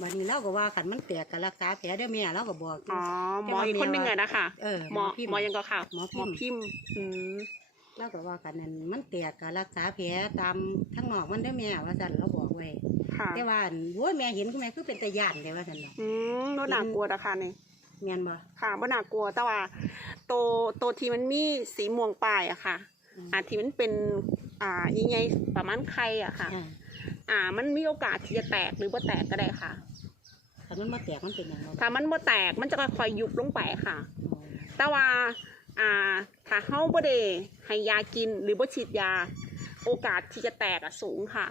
บัดนี้เราก็ว่าคันมันแตกก็รักษาแผลเด้อแม่เราก็บอกอยู่อ๋อหมออีกคนหนึงอะนะคะเออหมอพิพ์หมอยังก็ค่ะหมอหมอพิมพ์ พิมพ์อืมเราก็ว่ากันนั้นมันแตกก็รักษาแผลตามทั้งนอกมันเด้อแม่ว่าซั่นเราบอกไว้ค่ะแต่ว่าอั่นโว้ยแม่เห็นก็แม่คือเป็นตาย่านแต่ว่าซั่นเนาะอืมโนหนากลัวนะคะนี่ แม่นบ่ค่ะบ่น่ากลัวแต่ว่าโตโตวที่มันมีสีม่วงปลายอะค่ะอืมอ่าที่มันเป็นอ่าใหญ่ๆประมาณไข่อะค่ะ อ่า อ่า มันมีโอกาสที่จะแตกหรือบ่แตกก็ได้ค่ะคันมันบ่แตกมันเป็นหยังบ่ถ้ามันบ่แตกมันจะค่อยๆยุบลงไปค่ะอ๋อแต่ว่าอ่าถ้าเฮาบ่ได้ให้ยากินหรือบ่ฉีดยา โอกาสที่จะแตกอะสูงค่ะ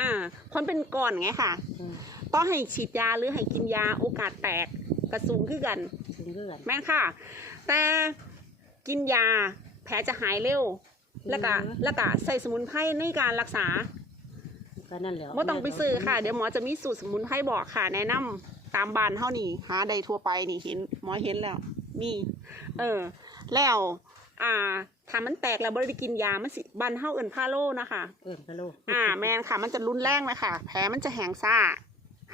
อ่าคนเป็นก่อนไงค่ะอืมต้องให้ฉีดยาหรือให้กินยาโอกาสแตกก็สูงขึ้นกัน ถึงเลือดแม่นค่ะ แต่กินยาแผลจะหายเร็ว แล้วก็แล้วก็ใส่สมุนไพรในการรักษา ก็นั่นแหละไม่ต้องไปซื้อค่ะ เดี๋ยวหมอจะมีสูตรสมุนไพรบอกค่ะ แนะนำตามบ้านเท่านี้หาใดทั่วไปนี่เห็น หมอเห็นแล้ว มี เออ แล้ว อ่าถ้ามันแตกแล้วบริกินยา มันสิบันเท่าเอินพาโลนะคะ เอิ้นกะโล อ่า แมนค่ะ มันจะรุนแรงเลยค่ะ แผลมันจะแห้งซ่า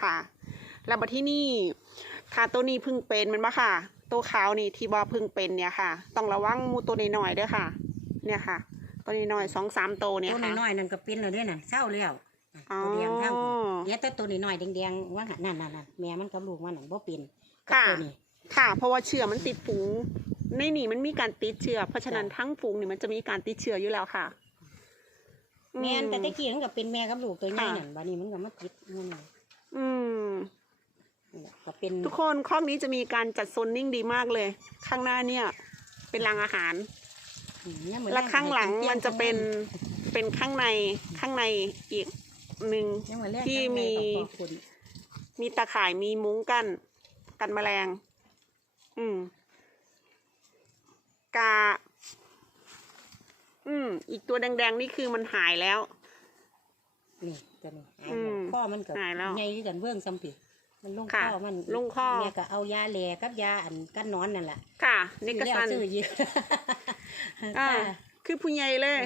ค่ะ แล้วบัดที่นี่ถ้าตัวนี้เพึ่งเป็นแมันปะค่ะ ตัวขาวนี่ที่บอพึ่งเป็นเนี่ยค่ะ ต้องระวังหมูตัวน้อยๆด้วยค่ะ เนี่ยค่ะ ตัวน้อยๆสองสามตัวเนี่ยตัวค่ะน้อยๆนั่นก็เป็นแล้วเด้น่ะเศร้าแล้วอ๋อ ตัวแดงทั้งเนี่ยแต่ตัวน้อยๆแดงๆว่าหั่นนั่นๆๆแม่มันกับลูกมันนั่นบ่เป็นกับค่ะ ตัวนี้ค่ะ เพราะว่าเชื้อมันติดฝูงในนี่มันมีการติดเชื้อเพราะฉะนั้นจ้ะทั้งฝูงนี่มันจะมีการติดเชื้ออยู่แล้วค่ะแม่นแต่อืตะกี้มันก็เป็นแม่กับลูกตัวใหญ่ค่ะนั่นบัดนี้มันก็มาติดนั่นน่ะอืมนี่แหละก็เป็นทุกคนข้องนี้จะมีการจัดโซนนิ่งดีมากเลย ข้างหน้าเนี่ย เป็นรังอาหารอืมเนี่ยมื้อและรกข้างหลังให้กิมันจะเป็นที่ยเป็นข้างในข้างในอีก หนึ่งงยังมื้อแรกที่จังมีเลยก็ขอบคุณมีตาข่ายมีมุ้งกัน กันแมลง อืม กา อืม อีกตัวแดงๆ นี่คือมันหายแล้ว นี่ตัวนี้หายอืแล้วมข้อมันก็หายแล้วใหญ่คือกันเบิ่งซ้ำผิมันลงค่ะข้อมันลงข้อแม่ก็เอายาแหลกับยาอันกันนอนนั่นแหละค่ะนี่กซื้อสันแล้วซื้ออีกอ่า คือผู้ใหญ่เลย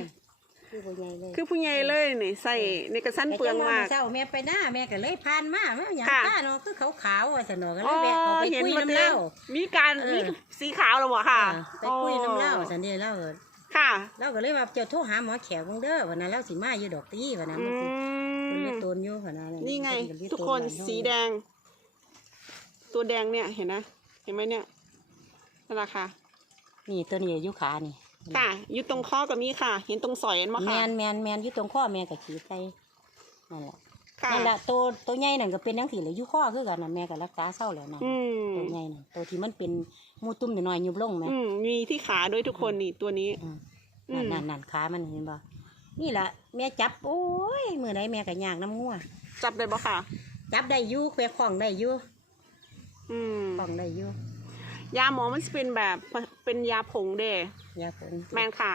คือบ่ใหญ่เลยคือผู้ใหญ่เลยนี่ใส่ในกระสันเปลืองมากแต่จังหวะเช้าแม่ไปหน้าแม่ก็เลยผ่านมาแม่อย่างค่ะตาเนาะคือขาวๆว่าซั่นเนาะก็เลอ๋อยแวะเขาไปเห็นคุยมาน้ำเต็เล่ามมีการเออมีสีขาวแล้วบ่ค่ะอ่าไปคุยน้ำเล่าซั่นนี่เล่าค่ะเราก็เลยว่าเจ้าโทรหาหมอแขวเบิ่งเด้อวันนั้นเราสิมาอยู่ดอกตีวันนั้นอืมันสิเพิ่นเลยมโตนอยู่วันนั้นนี่ไงเพิ่เลยทุกคนโตบ้าสีแดง ตัวแดงเนี่ยเห็นนะเห็นไหมเนี่ยนั่นแหละค่ะนี่ตัวนี้อยู่ขานี่ ค่ะ อยู่ตรงข้อกับมีค่ะ เห็นตรงสอยเห็นไหมแมค่ะนแมนแมนอยู่ตรงข้อแม่ก็ขีดใส่นั่นแหละค่ะนั่นแหละตัวตัวใหญ่นั่นก็เป็นจังซี่แหละอยู่ข้อคือกันน่ะแม่ก็รักษาเศร้าแล้วนั่นอืมตัวใหญ่นั่นตัวที่มันเป็นหมูตุ้มน้อยๆยุบลงแม่อืมมีที่ขาด้วยทุกคนนี่ตัวนี้ อืมอืนั่นม นั่นนั่นขามันเห็นบ่นี่ล่ะแม่จับโอ้ยมื้อใดแม่ก็ย่างน้ำงัวจับได้ปะค่ะ จับได้อยู่แควของได้อยู่อืมของได้อยู่ ยาหมอมันจะเป็นแบบเป็นยาผงเด้ยาผลแมนค่ะ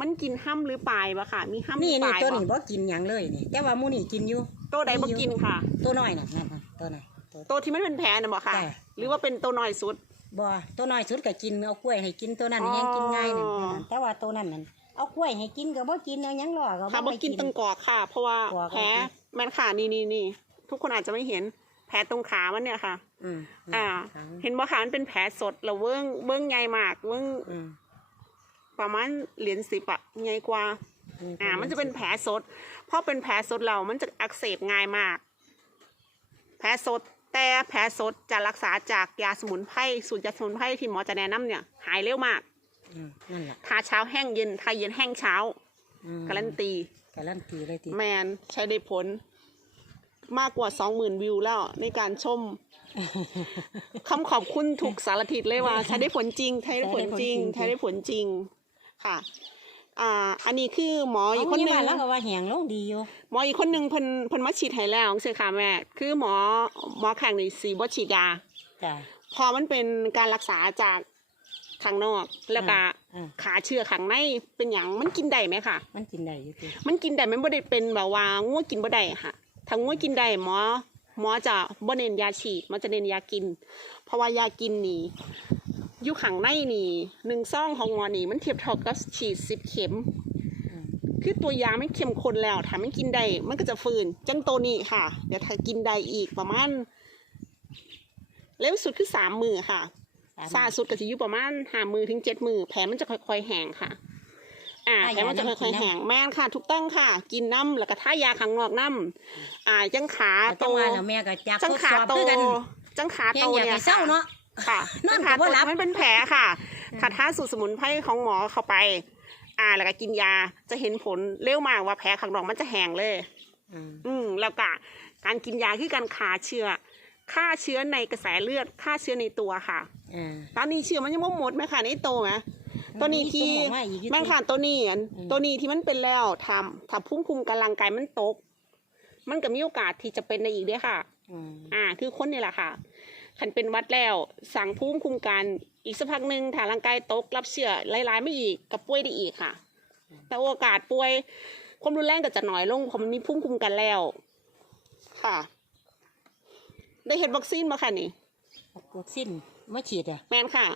มันกินห้ำหรือปลายปะค่ะ มีห้ำหรืนี่อปนี่ลายตัวปะนี้บ่กินหยังเลยนี่ แต่ว่าหมูนี่กินอยู่ ตัวใดบ่กินค่ะ ตัวน้อยน่ะนั่นน่ะตัวน้อยตัว ตัวที่มันเป็นแผลนะบอกค่ะ ใช่ หรือว่าเป็นตัวน้อยสุด บ่ตัวน้อยสุดก็กินเอากล้วยให้กินตัวนั้นยังกินง่ายนั่นอ๋อนั่นแต่ว่าตัวนั้นนั่นเอากล้วยให้กินก็บ่กินเอาหยังหรอกก็ค่ะบ่บ่ให้กินตังกอกค่ะ เพราะว่ากอกแผลก็กิน แมนค่ะนี่นี่นี่ทุกคนอาจจะไม่เห็น แผลตรงขามันเนี่ยค่ะ อืมอ่าครับเห็นบ่คะมันเป็นแผลสดแล้วเวิ้งเวิ้งใหญ่มากเวิ้งอืมประมาณเหรียญสิบอะใหญ่กว่า อ่า มันจะเป็นแผลสดเพราะเป็นแผลสดเรามันจะอักเสบง่ายมาก แผลสดแต่แผลสดจะรักษาจากยาสมุนไพรสูตรยาสมุนไพรที่หมอจะแนะนำเนี่ย หายเร็วมากอืมนั่นแหละทาเช้าแห้งเย็นทาเย็นแห้งเช้า อืมการันตีการันตีเลยติแมนใช้ได้ผล มากกว่าสองหมื่นวิวแล้ว ในการชมคำขอบคุณถูกสารทิศเลยว่า ใช้ได้ผลจริงใช้ได้ผลจริงใช้ได้ผลจริงค่ะ อ่า อันนี้คือหมออีกคนหนึ่งเอาพยาบาลแล้วก็ว่าแหงลงดีอยู่หมออีกคนหนึ่งเพิ่นเพิ่นมาฉีดให้แล้วใช่ค่ะแม่คือหมอหมอแข่งในสีบ่ฉีดยาจ้ะพอมันเป็นการรักษาจากข้างนอกแล้วก็อ่าขาเชื้อข้างในเป็นอย่างมันกินได้ไหมค่ะ มันกินได้อยู่ติมันกินได้มันบ่ได้เป็นแบบว่างัวกินบ่ได้ค่ะ ถ้างัวกินได้หมอหมอจะบ่เน้นยาฉีดหมันจะเน้นยากิน เพราะว่ายากินนี่อยู่ข้างในนี่หนึ่งซองของหมอนี่มันเทียบเท่ากับฉีดสิบเข็มอืมคคือตัวยาไม่เข้มข้นแล้วถ้ามันกินได้มันก็จะฟื้นจังตัวนี้ค่ะ เดี๋ยวถ้ากินได้อีกประมาณเร็วสุดคือสามมือค่ะซาสุดก็จะอยู่ประมาณห้ามือถึงเจ็ดมือแผลมันจะค่อยๆแห้งค่ะ อ่าถ้าแผลมันจะยาน้ำค่อยกินๆน้ำแห้งแม่นค่ะ ถูกต้องค่ะ กินน้ำแล้วก็ท่ายาขังนอกน้ำอ่า จังขาโตโตแล้วแม่ก็จักจังทดขาสอบโตคือกันจังขาเพียโตงอยากเนี่ให้ยเศร้าค่ะเนาะค่ะนอนจังขาก็บ่โตหลับมันเป็นแผลค่ะถ้าท้าสูตรสมุนไพรของหมอเข้าไป อ่า แล้วก็กินยาจะเห็นผลเร็วมากว่าแผลขังนอกมันจะแห้งเลย อืมอืมแล้วก็การกินยาคือการฆ่าเชื้อฆ่าเชื้อในกระแสเลือดฆ่าเชื้อในตัวค่ะอ่าตอนนี้เชื้อมันยังไม่หมดไหมค่ะนี่โตไหม ตัวนี้ที่มีตัวหมอมาอีกอยู่ แม่นค่ะตัวนี้อันอืมตัวนี้ที่มันเป็นแล้วทำถ้าพุ่งคุมกำลังกายมันตก มันก็มีโอกาสที่จะเป็นในอีกด้วยค่ะ อืมอ่า คือคนนี่แหละค่ะคันเป็นหวัดแล้ว สั่งพุ่มคุมกันอีกสักพักหนึ่งถ้าร่างกายตกรับเชื้อหลายๆไม่อีกกับป่วยได้อีกค่ะ แต่โอกาสป่วย ความรุนแรงก็จะน้อยลงเพราะมันมีพุ่มคุมกันแล้ว ค่ะ ได้เห็นวัคซีนมาค่ะนี่ วัคซีนมาฉีดอะแมนค่ะ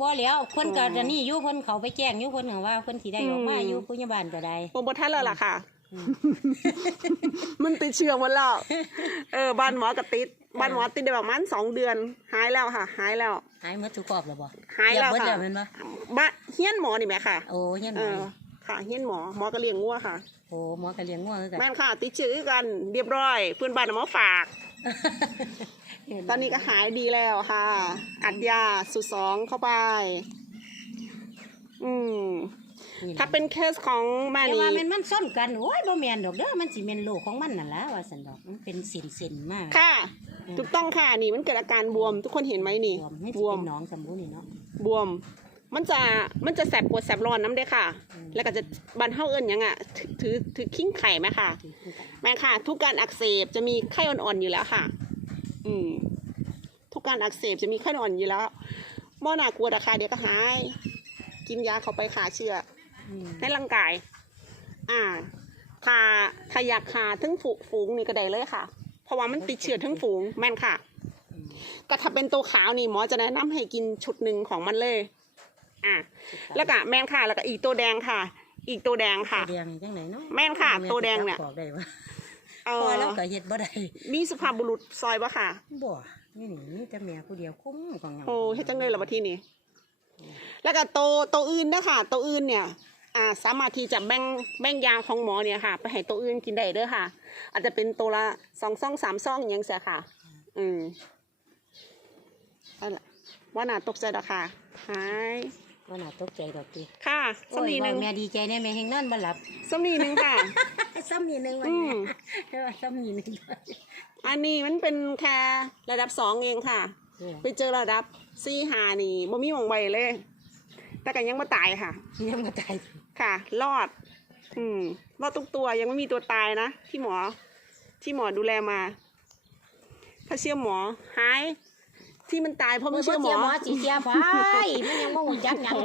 บ่แล้วเพิ่นก็อืมจะนี่อยู่เพิ่นเขาไปแจ้งอยู่เพิ่นก็ว่าเพิ่นสิได้ออกมาอืมอยู่พยาบาลก็ได้โปรโมทันแล้วล่ะค่ะอืมมันติดเชื้อหมดแล้วเออบ้านหมอกระติดบ้านหมอติดได้ประมาณสองเดือน หายแล้วค่ะ หายแล้ว หายหมดทุกรอบแล้วบ่หายแล้วเรีบเบิดค่ะแล้วแม่นบ่บ้านเฮียนหมอนี่ไหมค่ะ โอ้เฮียนหเอมออค่ะเฮียนหมอหมอก็เลี้ยงงัวค่ะโอ้หมอก็เลี้ยงงัวคือกันแม่นค่ะ ติดเชื้อคือกันเรียบร้อยเพื่อนบ้านเอามาฝาก ตอนนี้ก็หายดีแล้วค่ะ อัดยาสูตรสองเข้าไป อืมนี่ล่ะถ้าเป็นเคสของแม่แต่นี่ว่ามันมันซ่อนกันโอ้ยบ่แม่นดอกเด้อมันสิแม่นโรคของมันนั่นล่ะว่าซั่นดอกมันเป็นสินๆมากค่ะ ถูกต้องค่ะนี่มันเกิดอาการบวม ทุกคนเห็นไหมนี่ บวมให้บสิวเป็มนหนองสำบูนี่เนาะบวม มันจะมันจะแสบปวดแสบร้อนน้ำเด้อค่ะอืมแล้วก็จะบันเท่าเอิญยังอะถือถือถือขิ้งไข่ไหมค่ะถือคือกันแม่ค่ะ ทุกการอักเสบจะมีไข้อ่อนๆอยู่แล้วค่ะ อืมทุกการอักเสบจะมีไข้อ่อนอยู่แล้วม่อหนากลัวราคาเดี๋ยวก็หาย กินยาเข้าไปขาเชื้ออืมในร่างกาย อ่าถ้าถ้าอยากขาทั้งฝูฝูงนี่ก็ได้เลยค่ะ เพราะว่ามันติดเชื้อทั้งฝูงแม่นค่ะอืมก็ถ้าเป็นตัวขาวนี่หมอจะแนะนำให้กินชุดหนึ่งของมันเลย อะ แล้วก็แม่นค่ะ แล้วก็อีกตัวแดงค่ะ อีกตัวแดงค่ะตัวแดงนี่จังไหนเนาะแม่นค่ะ ตัวแดงเนี่ย แม่สิจับบอกได้ว่าเอพออแล้วก็เฮ็ดบ่ได้มีสุภาพบุรุษซอยปะค่ะ บ่นี่นี่มีแต่แม่ผู้เดียวคุ้มของหยังโอ้เฮ็ดจังเลยเหรอวะที่นี่แล้วก็ตัวตัวอื่นนะคะตัวอื่นเนี่ย อ่า สามารถที่จะแบ่งแบ่งยาของหมอเนี่ยค่ะ ไปให้ตัวอื่นกินได้เด้อค่ะ อาจจะเป็นตัวละสองซองสามซองอย่างเงี้ยเสียค่ะ อืมเอาล่ะว่าน่าตกใจดอกค่ะหายว่าน่าตกใจดอกติค่ะโอ้สำยนีหว่านึ่งแม่ดีใจแน่แม่เฮงนอนบ่หลับสำนีหนึ่งค่ะ ซ้ำนี่หนึงวันอืนี้มว่าซ้ำนี่หนึงอันนี้มันเป็นแค่ระดับสองเองค่ะ ไปเจอระดับสี่หานี่บ่มีหมองใบเลย แต่ก็ยังไม่ตายค่ะ ยังบ่ตายค่ะ รอด อืมรอดทุกตัวยังไม่มีตัวตายนะที่หมอ ที่หมอดูแลมา ถ้าเชื่อหมอหาย ที่มันตายเพราะไม่เชื่อหมอหมอสิเสียไปมันยังบ่ฮู้จักหยัง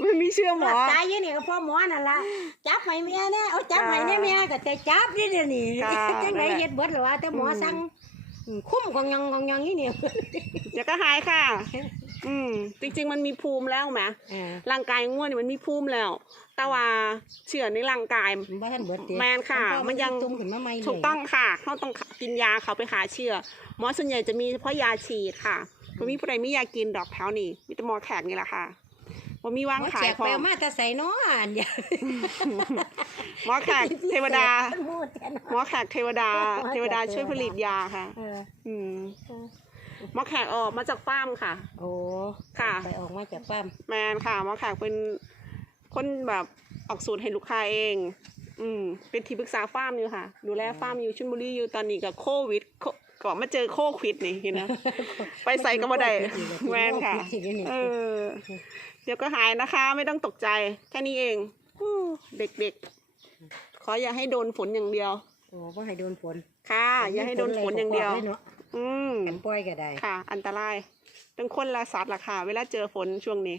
ไม่มีเชื่อหมอตายอยู่นี่ก็เพ่อหมอนั่นล่ะจับให้แม่แน่เอาจับให้แน่แม่ก็แต่จับนี่เดี๋ยวนี้ค่ะจังไดเฮ็ดเบิดหรอวะแต่หมอสั่งอืมคุ้มของหยังของหยังนี่นี่เดี๋ยวก็หายค่ะ อืมจริง ๆ มันมีภูมิแล้วไหมเออร่างกายง่วนนี่มันมีภูมิแล้ว แต่ว่าเชื้อในร่างกายมันบ่ทันเบิดเด้แม่นค่ะเพรามันยัง ตุ้มขึ้นมาใหม่เลยถูกต้องค่ะเขาต้องกินยาเขาไปหาเชื้อหมอส่วนใหญ่จะมีเฉพาะยาฉีดค่ะบ่มีผู้ใดมียากินดอกแถวนี่มีแต่หมอแขกนี่แหละค่ะบ่มีวางหมอขาแจยกพอไปเอามาแต่ใส่เนาะอันเดียวหมอแขกเทวดาหมอแจกหมอแขกเทวดา หมอแขกเทวดา เทวดาช่วยผลิตยาค่ะ เอออืมห มอแขกออกมาจากฟาร์มค่ะ โอ้ค่ะ ไปออกมาจากปั๊มแมนค่ะหมอแขกเป็นคนแบบออกสูตรให้ลูกค้าเอง อืม เป็นที่ปรึกษาฟาร์มอยู่ค่ะ ดูแลฟาร์มอยู่ชลบุรีอยู่ตอนนี้กับโควิดโคก็มาเจอโควิดนี่เห็นนะไปใส่ก็บ่ได้แมนค่ะ เออ เดี๋ยวก็หายนะคะ ไม่ต้องตกใจ แค่นี้เองอู้เด็กๆ ขออย่าให้โดนฝนอย่างเดียว โอ้บ่ให้โดนฝนค่ะ อย่าให้โดนฝนอย่างเดียวเนาะ อืมกันปล่อยก็ได้ค่ะ อันตรายเป็นคนละสัตว์ล่ะค่ะ เวลาเจอฝนช่วงนี้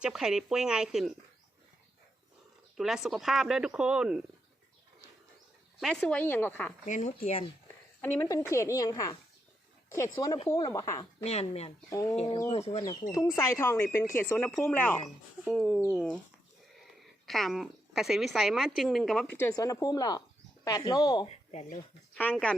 เจ็บไข้ได้ป่วยง่ายขึ้น ดูแลสุขภาพด้วยทุกคน แม่ซื้อไว้อหย่างก็ค่ะเมนูเตียน อันนี้มันเป็นเขตอีหยังค่ะ เขตสวนภูมิหรือเปล่าค่ะ แม่นแม่นโอ้เขตอำเภอสุวรรณภูมิทุ่งทรายทองนี่เป็นเขตสวนภูมิแล้วม่นโอ้ค่ะเกษตรวิสัยมาจึงหนึ่งกับว่าเจอสวนภูมิแล้วแปดโลแต่ลูกห่างกัน